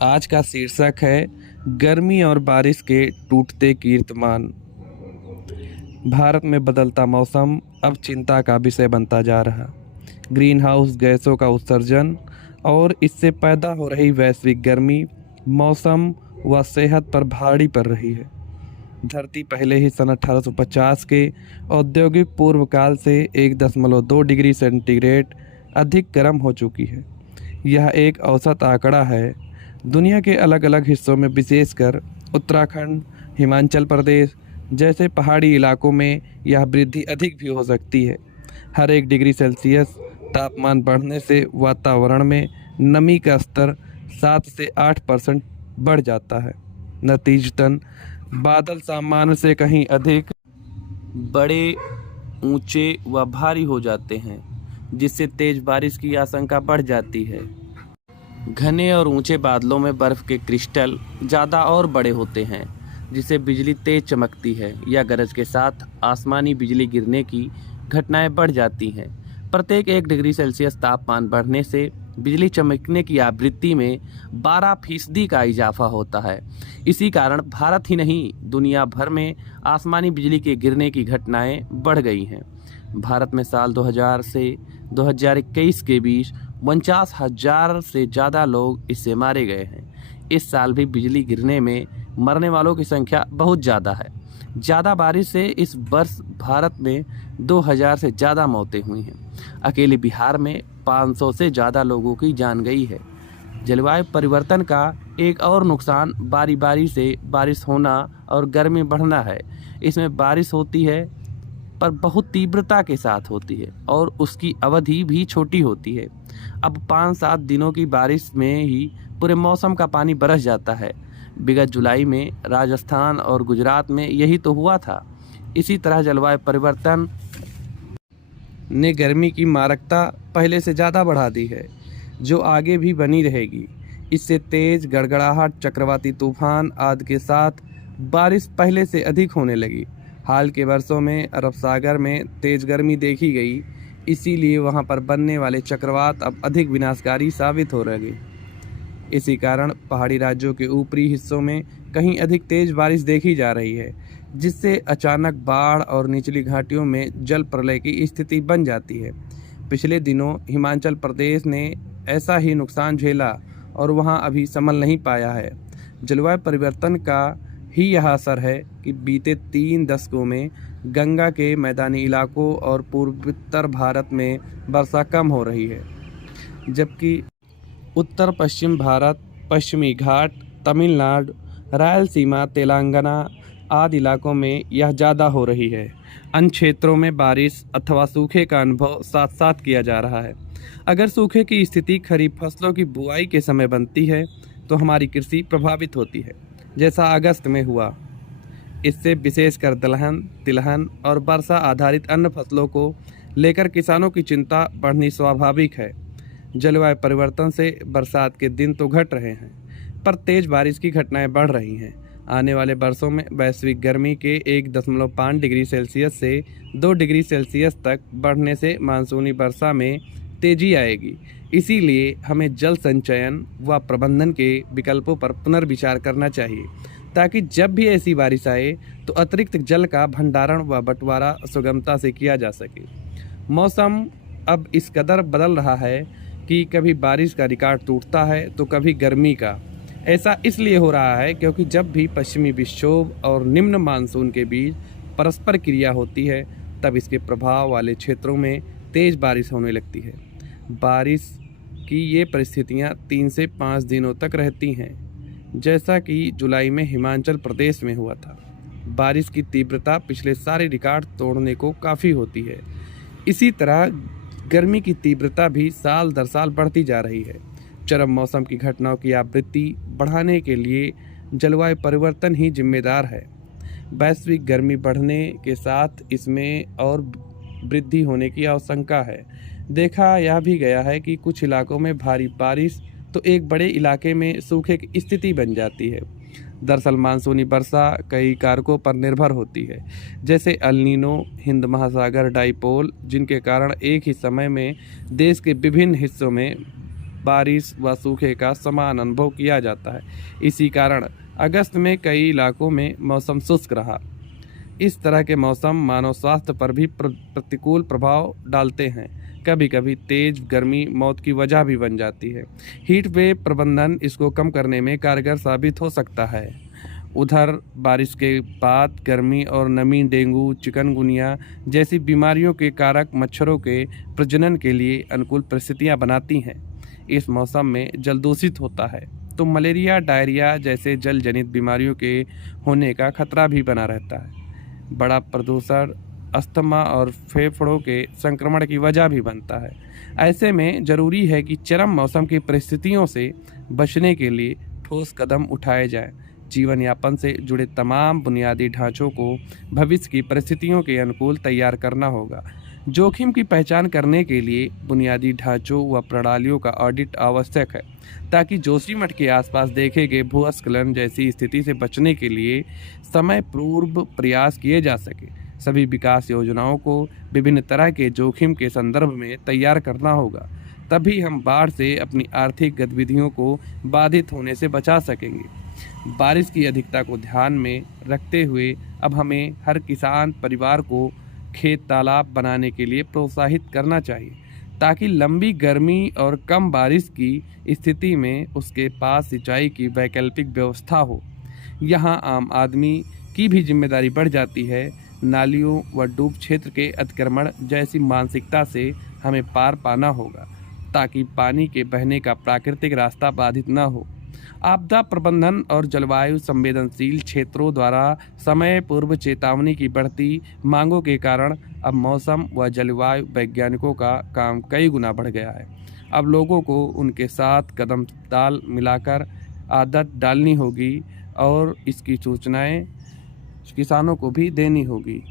आज का शीर्षक है गर्मी और बारिश के टूटते कीर्तिमान। भारत में बदलता मौसम अब चिंता का विषय बनता जा रहा। ग्रीन हाउस गैसों का उत्सर्जन और इससे पैदा हो रही वैश्विक गर्मी मौसम व सेहत पर भारी पड़ रही है। धरती पहले ही सन 1850 के औद्योगिक पूर्व काल से 1.2 डिग्री सेंटीग्रेड अधिक गर्म हो चुकी है। यह एक औसत आंकड़ा है। दुनिया के अलग अलग हिस्सों में विशेषकर उत्तराखंड, हिमाचल प्रदेश जैसे पहाड़ी इलाकों में यह वृद्धि अधिक भी हो सकती है। हर 1 डिग्री सेल्सियस तापमान बढ़ने से वातावरण में नमी का स्तर 7 से 8% बढ़ जाता है। नतीजतन बादल सामान्य से कहीं अधिक बड़े, ऊंचे व भारी हो जाते हैं, जिससे तेज बारिश की आशंका बढ़ जाती है। घने और ऊंचे बादलों में बर्फ के क्रिस्टल ज़्यादा और बड़े होते हैं, जिससे बिजली तेज चमकती है या गरज के साथ आसमानी बिजली गिरने की घटनाएं बढ़ जाती हैं। प्रत्येक 1 डिग्री सेल्सियस तापमान बढ़ने से बिजली चमकने की आवृत्ति में 12% का इजाफा होता है। इसी कारण भारत ही नहीं, दुनिया भर में आसमानी बिजली के गिरने की घटनाएं बढ़ गई हैं। भारत में साल 2000 से 2021 के बीच 49,000 से ज़्यादा लोग इससे मारे गए हैं। इस साल भी बिजली गिरने में मरने वालों की संख्या बहुत ज़्यादा है। ज़्यादा बारिश से इस वर्ष भारत में 2000 से ज़्यादा मौतें हुई हैं। अकेले बिहार में 500 से ज़्यादा लोगों की जान गई है। जलवायु परिवर्तन का एक और नुकसान बारी बारी से बारिश होना और गर्मी बढ़ना है। इसमें बारिश होती है पर बहुत तीव्रता के साथ होती है और उसकी अवधि भी छोटी होती है। अब 5-7 दिनों की बारिश में ही पूरे मौसम का पानी बरस जाता है। विगत जुलाई में राजस्थान और गुजरात में यही तो हुआ था। इसी तरह जलवायु परिवर्तन ने गर्मी की मारकता पहले से ज़्यादा बढ़ा दी है, जो आगे भी बनी रहेगी। इससे तेज गड़गड़ाहट, चक्रवाती तूफान आदि के साथ बारिश पहले से अधिक होने लगी। हाल के वर्षों में अरब सागर में तेज गर्मी देखी गई, इसीलिए वहां पर बनने वाले चक्रवात अब अधिक विनाशकारी साबित हो रहे। इसी कारण पहाड़ी राज्यों के ऊपरी हिस्सों में कहीं अधिक तेज बारिश देखी जा रही है, जिससे अचानक बाढ़ और निचली घाटियों में जल प्रलय की स्थिति बन जाती है। पिछले दिनों हिमाचल प्रदेश ने ऐसा ही नुकसान झेला और वहां अभी संभल नहीं पाया है। जलवायु परिवर्तन का ही यह असर है कि बीते 3 दशकों में गंगा के मैदानी इलाकों और पूर्वोत्तर भारत में वर्षा कम हो रही है, जबकि उत्तर पश्चिम भारत, पश्चिमी घाट, तमिलनाडु, रायलसीमा, तेलंगाना आदि इलाकों में यह ज़्यादा हो रही है। अन्य क्षेत्रों में बारिश अथवा सूखे का अनुभव साथ साथ किया जा रहा है। अगर सूखे की स्थिति खरीफ फसलों की बुआई के समय बनती है तो हमारी कृषि प्रभावित होती है, जैसा अगस्त में हुआ। इससे विशेषकर दलहन, तिलहन और वर्षा आधारित अन्य फसलों को लेकर किसानों की चिंता बढ़नी स्वाभाविक है। जलवायु परिवर्तन से बरसात के दिन तो घट रहे हैं, पर तेज बारिश की घटनाएं बढ़ रही हैं। आने वाले वर्षों में वैश्विक गर्मी के 1.5 डिग्री सेल्सियस से 2 डिग्री सेल्सियस तक बढ़ने से मानसूनी वर्षा में तेजी आएगी। इसीलिए हमें जल संचयन व प्रबंधन के विकल्पों पर पुनर्विचार करना चाहिए, ताकि जब भी ऐसी बारिश आए तो अतिरिक्त जल का भंडारण व बंटवारा सुगमता से किया जा सके। मौसम अब इस कदर बदल रहा है कि कभी बारिश का रिकॉर्ड टूटता है तो कभी गर्मी का। ऐसा इसलिए हो रहा है क्योंकि जब भी पश्चिमी विक्षोभ और निम्न मानसून के बीच परस्पर क्रिया होती है, तब इसके प्रभाव वाले क्षेत्रों में तेज बारिश होने लगती है। बारिश की ये परिस्थितियाँ 3 से 5 दिनों तक रहती हैं, जैसा कि जुलाई में हिमाचल प्रदेश में हुआ था। बारिश की तीव्रता पिछले सारे रिकॉर्ड तोड़ने को काफ़ी होती है। इसी तरह गर्मी की तीव्रता भी साल दर साल बढ़ती जा रही है। चरम मौसम की घटनाओं की आवृत्ति बढ़ाने के लिए जलवायु परिवर्तन ही जिम्मेदार है। वैश्विक गर्मी बढ़ने के साथ इसमें और वृद्धि होने की आशंका है। देखा यह भी गया है कि कुछ इलाकों में भारी बारिश तो एक बड़े इलाके में सूखे की स्थिति बन जाती है। दरअसल मानसूनी वर्षा कई कारकों पर निर्भर होती है, जैसे एल नीनो, हिंद महासागर डाइपोल, जिनके कारण एक ही समय में देश के विभिन्न हिस्सों में बारिश व सूखे का समान अनुभव किया जाता है। इसी कारण अगस्त में कई इलाकों में मौसम शुष्क रहा। इस तरह के मौसम मानव स्वास्थ्य पर भी प्रतिकूल प्रभाव डालते हैं। कभी कभी तेज गर्मी मौत की वजह भी बन जाती है। हीट वेव प्रबंधन इसको कम करने में कारगर साबित हो सकता है। उधर बारिश के बाद गर्मी और नमी डेंगू, चिकनगुनिया जैसी बीमारियों के कारक मच्छरों के प्रजनन के लिए अनुकूल परिस्थितियां बनाती हैं। इस मौसम में जल दूषित होता है तो मलेरिया, डायरिया जैसे जल जनित बीमारियों के होने का खतरा भी बना रहता है। बड़ा प्रदूषण अस्थमा और फेफड़ों के संक्रमण की वजह भी बनता है। ऐसे में जरूरी है कि चरम मौसम की परिस्थितियों से बचने के लिए ठोस कदम उठाए जाएं। जीवन यापन से जुड़े तमाम बुनियादी ढांचों को भविष्य की परिस्थितियों के अनुकूल तैयार करना होगा। जोखिम की पहचान करने के लिए बुनियादी ढांचों व प्रणालियों का ऑडिट आवश्यक है, ताकि जोशीमठ के आसपास देखे गए भूस्खलन जैसी स्थिति से बचने के लिए समय पूर्व प्रयास किए जा सके। सभी विकास योजनाओं को विभिन्न तरह के जोखिम के संदर्भ में तैयार करना होगा, तभी हम बाढ़ से अपनी आर्थिक गतिविधियों को बाधित होने से बचा सकेंगे। बारिश की अधिकता को ध्यान में रखते हुए अब हमें हर किसान परिवार को खेत तालाब बनाने के लिए प्रोत्साहित करना चाहिए, ताकि लंबी गर्मी और कम बारिश की स्थिति में उसके पास सिंचाई की वैकल्पिक व्यवस्था हो। यहाँ आम आदमी की भी जिम्मेदारी बढ़ जाती है। नालियों व डूब क्षेत्र के अतिक्रमण जैसी मानसिकता से हमें पार पाना होगा, ताकि पानी के बहने का प्राकृतिक रास्ता बाधित न हो। आपदा प्रबंधन और जलवायु संवेदनशील क्षेत्रों द्वारा समय पूर्व चेतावनी की बढ़ती मांगों के कारण अब मौसम व जलवायु वैज्ञानिकों का काम कई गुना बढ़ गया है। अब लोगों को उनके साथ कदम ताल मिलाकर आदत डालनी होगी और इसकी सूचनाएं किसानों को भी देनी होगी।